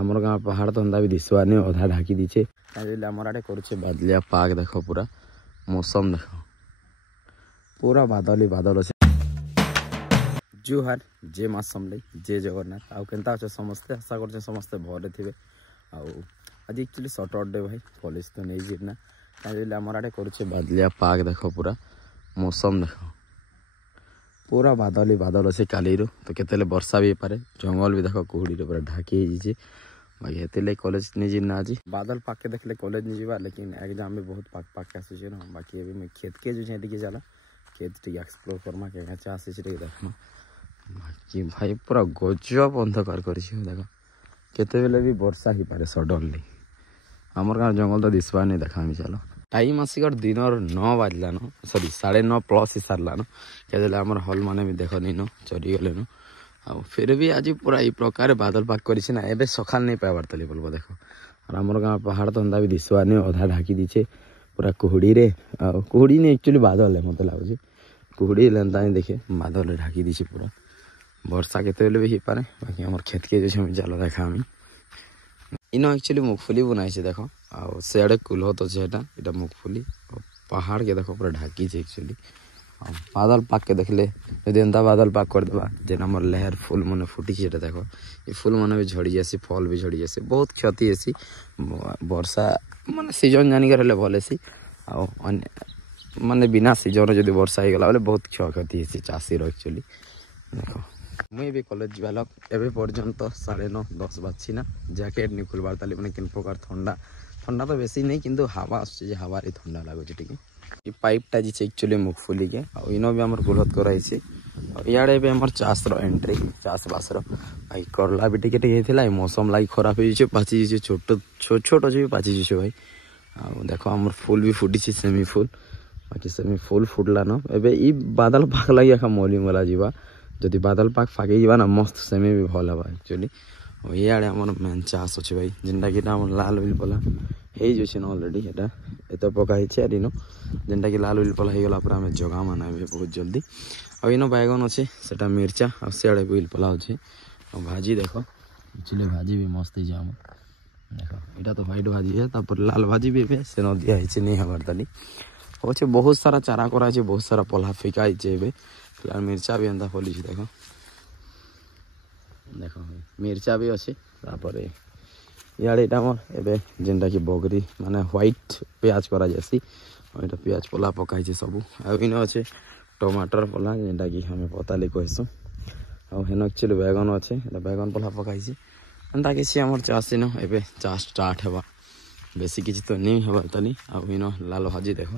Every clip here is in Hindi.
आमर गाँव पहाड़ तो भी दिशवानी अधा ढाकी दीचे आमर आड़े करे बादलिया पाग देख पूरा मौसम देख पूरा बादल ही बादल अच्छे। जुहार जे माँ समले जे जगन्नाथ आउ केनता अच्छे समस्ते आशा कर समस्ते भले थे आज एक्चुअली सटरडे भाई कॉलेज तो नहीं जीना कहीं आमर आड़े करे बादलिया पाग देख पूरा मौसम देख पूरा बादल ही बादल अच्छे काली तो केते वर्षा भी पारे जंगल भी देख कुहुड़ी पूरा ढाकी बाकी हेते कॉलेज नहीं जीना आज बादल पाके देखले कॉलेज नहीं जीवा लेकिन एग्जाम भी बहुत पाक पाक आसूचे ना बाकी अभी मैं खेत के जो टे चला खेत टे एक्सप्लोर करमा क्या चाष देखमा बाकी भाई पूरा गजब अंधकार कर देख केते भी वर्षा ही पारे सडनली आमर गाँव जंगल तो दिशवा नहीं देखा चलो टाइम आसिक दिन 9 बाजलान सॉरी 9:30 प्लस ही सारान क्या आम हल मैंने भी देख नीन चरी गले न आ फिर भी आज पूरा ये प्रकार बादल पाक कर एवं सका नहीं पाइबार तली बोल देख और आमर गाँव पहाड़ तो भी दिशवानी अधा ढाकी दीचे पूरा कुहुड़ी रे कुहुड़ी नहीं एक्चुअली बादल है मत लगुच कुहुड़ी लेनता ही देखे बादल ढाकी दीचे पूरा वर्षा केते भी हो पारे बाकी आम खेत के जो जाल देखा इन एक्चुअली मुगफुली बनाई देख आड़े कुलहत अच्छे यहाँ मुगफुली पहाड़ के देख पूरा ढाकी एक्चुअली बादल पाक के देखले यदि एंता बादल पाक करदेवा जेन आम लेहर फुल मैंने फुटी देख ये फुल मैंने भी झड़ी जासी फल भी झड़ी जासी बहुत क्षति हेसी वर्षा माने सीजन जानिक भल हेसी माने बिना सीजन जब वर्षा हो गला बेले बहुत क्षति हेसी चाषीर एक्चुअली देख मुई भी कॉलेज जीवा लग एवं पर्यंत 9:30 बाजी ना जैकेट नहीं खोलबार ताली मैंने किन प्रकार ठंडा ठंडा तो बेसी नहीं किंतु हवा आसुचे हवा ठंडा लगुचे टी ये पाइपटा जी एक्चुअली मुगफुली के इन भी आम गुलहत कराई इे भी आम चाष एंट्री चाषबास भाई करला भी टे मौसम लगी खराब हो पाची छोट छोट छोट अच्छे भी पाची भाई देख आम फुल भी फुटी सेमी फुल बाकी सेमी फुल फुटला न ए बादल पाक लगी एका मलिंग वाला जीवा जदि बादल पाक फाके जावा ना मस्त सेमी भी भल हाँ एक्चुअली इे आम मेन चाष अच्छे भाई जेनटा कि आम लाल बिल पला हो अलरेडी एत पकाई इन जेनटा कि लाल बिल पला हो गला आम जगा माना बहुत जल्दी और इन बैगन अच्छे से मिर्चा और सियाड़े बिल पला अच्छे और भाजी देख एक्चुअली भाजी भी मस्त है आम देख यहाँ तो व्हाइट भाजी है लाल भाजी भी से न दिखाई नहीं हमार ताली अच्छे बहुत सारा चारा कराई बहुत सारा पल्हा फिकाई फिलहाल मिर्चा भी एंता फली देख देख मिर्चा भी अच्छे इे एवं जेनटा कि बगरी माने व्हाइट प्याज करा जासी और यहाँ प्याज पला पकाई सब इन अच्छे टमाटर पला जेनटा कि हमें पताली कहसु आन एक्चुअली बैगन अच्छे बैगन पला पकाई एंता किसी आम चाष इन एवं चाष स्टार्ट होगा बेसी किसी तो नहीं हबार ताली इन लाल भाजी देख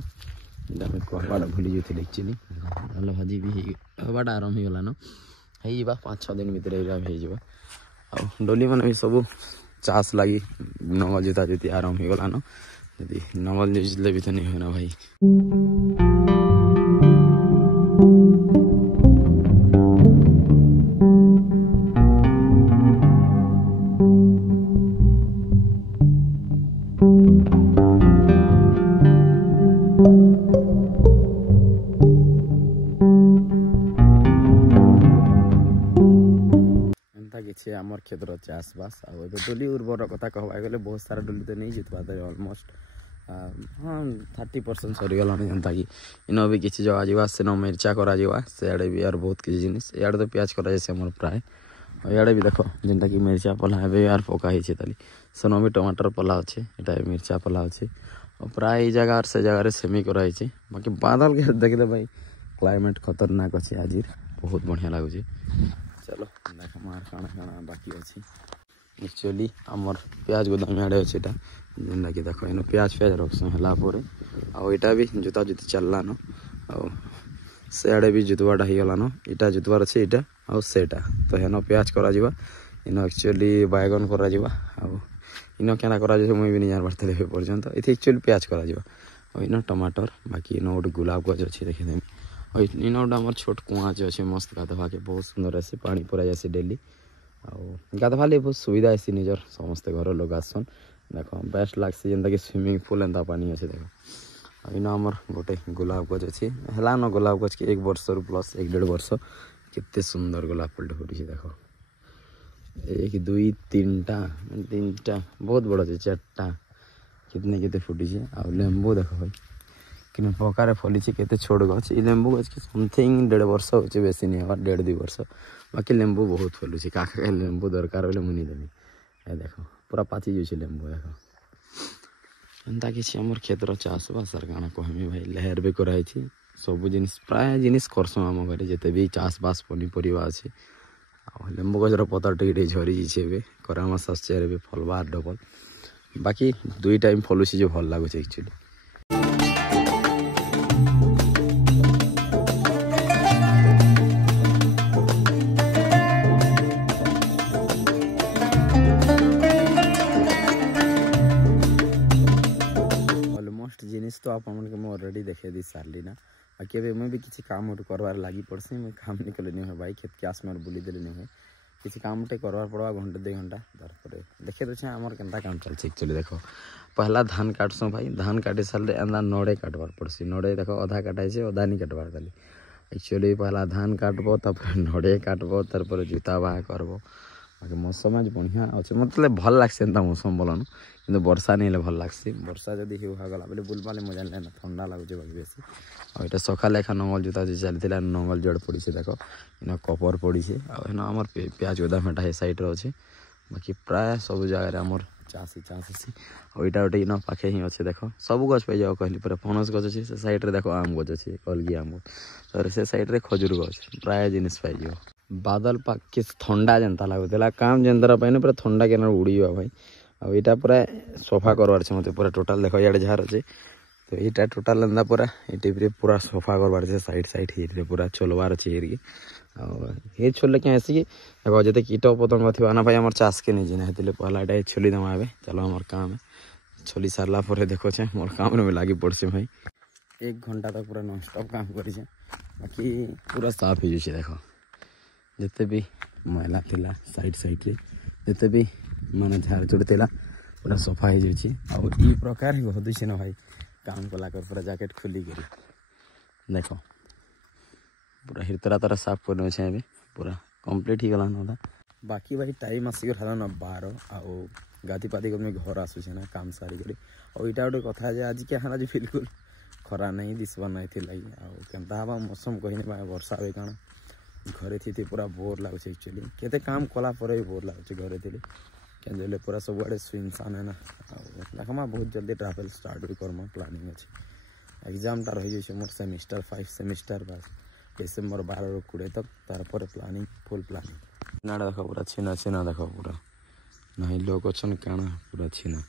यहाँ कहवाटा भूली जाती एक्चुअली लाल भाजी भी हवाटा आरंभ हो गलान हो 5-6 दिन भितर हो डोली मैंने भी सब चाष लगी नवल जोता जोती आरंभ हो गलान यदि नवल जोतले भी तो नहीं होना भाई आमर क्षेत्र चाषबास डोली उर्वर कथा कहवा गले बहुत सारा डोली तो नहीं जितवा अलमोस्ट हाँ 30% सरीगला जनता कि इन भी किसी जगह जावा से मिर्चा करा सियाड़े भी यार बहुत किसी जिन इे तो प्याज कर प्राय इे भी देख जेनटा कि मिर्चा पला यार पकाई ताली सेन भी टमाटर पला अच्छे यहाँ मिर्चा पला अच्छे और प्राय जगह से जगह सेमी कराई बाकी बादल के देखले भाई क्लाइमेट खतरनाक अच्छे आज बहुत बढ़िया लगुचे चलो देख मार खाना खाना बाकी अच्छे एक्चुअली आमर प्याज गोदाम आड़े अच्छे जेनटा कि देख इन प्याज फ्याज रखसुँ है भी जोता जोती चललान सियाड़े भी जुतवाटा हो गलान इटा जुतवार अच्छे इटा आउ सेटा तो हेन प्याज करा इन एक्चुअली बैगन करा इन क्या करा मुझे भी नहीं जानबार थे पर्यंत ये एक्चुअली प्याज करा इन टमाटर बाकी इन गोटे गुलाब गज अच्छे देखीदेमी और इन गोटे आम छोट कुआ अच्छे मस्त गाधवा के बहुत सुंदर आसी पानी परा जासी डेली गाधवा बहुत सुविधा आसी निजर समस्ते घर लोग आसन देख बेस्ट लग्सी जेनता कि स्विमिंग पूल एंता पानी अच्छे देख इन आमर गोटे गुलाब गज अच्छे है न गुलाब गज के 1 वर्ष प्लस 1-1.5 वर्ष केते सुंदर गुलाब फुल फुटी देख एक दुई तीन टा बहुत बड़ा अच्छे चार्टा केते फुटी आ लेंबू देख भाई कि प्रकार फली केते छोट गछ लेंबू गछ के समथिंग 1.5 वर्ष हो बेसी नहीं होगा 1.5-2 वर्ष बाकी लेंबू बहुत फलुचे का लेंबू दरकार बोले मुनि देनी ए देखो पूरा पाची जाऊँ लेंबू देख एंता किसी आमर क्षेत्र चाष बास काना कहमी भाई लहर भी कराई सब जिन प्राय जिनिस करसुँ आम घरे जिते भी चाष बास पनीपरिया अच्छे लेंबू गजर पतर टे झरी जाइए खरा मास आसचे फलवा डबल बाकी 2 टाइम फलुची जो भल लगुच एक्चुअली ऑलमोस्ट जिनिस तो आप ऑलरेडी देखे दी सारी ना बाकी अभी मैं भी किसी काम उठ करवार लगी पड़सी मैं काम निकल नहीं है भाई खेत के आसमान बुली देले नहीं है किसी काम उठे करवार पड़वा घंटे 2 घंटा तार देखे तो आमर केन्ता काम चलছে एक्चुअली देखो पहला धान काटसों भाई धान काटी सारे एंदा नड़े काटवार पड़सी नड़े देखो अधा काटाई अधा नहीं काटवार खाली एक्चुअली पहला धान काटबो तापर नड़े काटबो तार जूता बाहा करबो बाकी मौसम आज बढ़िया अच्छे मतलब भल लगसे एंता मौसम बोलन कि वर्षा नहीं भल लगसी वर्षा जदि होगला बोले बुलबाले मजा ना ठंडा लगुचे बाकी बेसी और ये सका लेखा नंगल जूता जो चलती नंगल जड़ पड़ी देख इन कपर पड़ी आमर प्याज गदा मेटा हे सैड्रे अच्छे बाकी प्राय सब जगह आमर चाषी और यहाँ गोटे इन पाखे ही अच्छे देख सब गछ पाई जाओ कहली पूरा फनस गछ अच्छे से सैड्रे देख आम गछ अच्छे कलगी आम गछ से सैड्रे खजूर गछ प्राय जिनिस पाई जाओ बादल पाक के ठंडा जनता लगुला काम जनता पाइन पूरा ठंडा के उड़ीवा भाई और यहाँ पूरा सफा करवार मत पूरा टोटाल देख इे झार अच्छे तो यहाँ टोटाल एंदा पूरा ये पूरा सफा करवार साइड ये पूरा चलवार अच्छे ये छोड़े क्या आसिक देखो जिते कीट पतंग थी ना भाई आम चाष के नहीं जाना है पहला छोली दमा ए चलो आम काम छोली सारा पर देखो मोर काम में लगी पड़से भाई 1 घंटा तक पूरा नॉन स्टॉप काम कर बाकी पूरा साफ हो जाए देखो जिते भी मैला थिला साइड रे जिते भी माने झाड़ चुड़ थिला पूरा सफा हो जाए ई प्रकार गदुचे ना भाई काम कला कर पूरा जैकेट खुली कर देखो पूरा हिरतरा तारा साफ करने अभी पूरा कंप्लीट ही गला ना बाकी भाई टाइम आसिक ना 12 आउ गाधी पाती कर घर आसूचे ना काम सारी कर और यहाँ गोटे कथा आज क्या है बिल्कुल खरा नहीं दिशा नहीं थी लगी आंता हवा मौसम कही वर्षा हुए कारण घरे थी पूरा बोर लगुच एक्चुअली केते काम कला पर भी बोर लगुच घरे थी क्या पूरा सब आड़े सुनसान है ना देखमा बहुत जल्दी ट्रावेल स्टार्ट भी करमा प्लानिंग अच्छे एग्जाम टा रही जाए मोर सेमिस्टर 5 सेमिस्टर बस डिसेम्बर 12-20 तक तार प्लानिंग फुल प्लानिंग ना देखो पूरा छीना देखो पूरा नहीं लोग अच्छा क्या पूरा छीना